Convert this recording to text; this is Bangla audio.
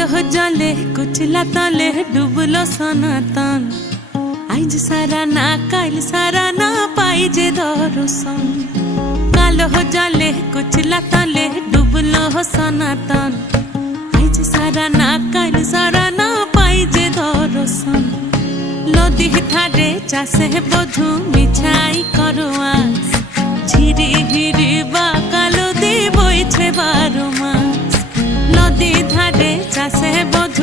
কালো জলে কুচলা তলে ডুবলো সনাতন। আইজ সারা না কাল সারা না পাই যে দর্শন। কালো জলে কুচলা তলে ডুবলো সনাতন। আইজ সারা না কাল সারা না পাই যে দর্শন। নদী ধারে চাষে বধু মিছাই করো আস। ঝিরি হিরি বা কালো দি বইছে 12 মাস। নদী ধারে চাষে বধু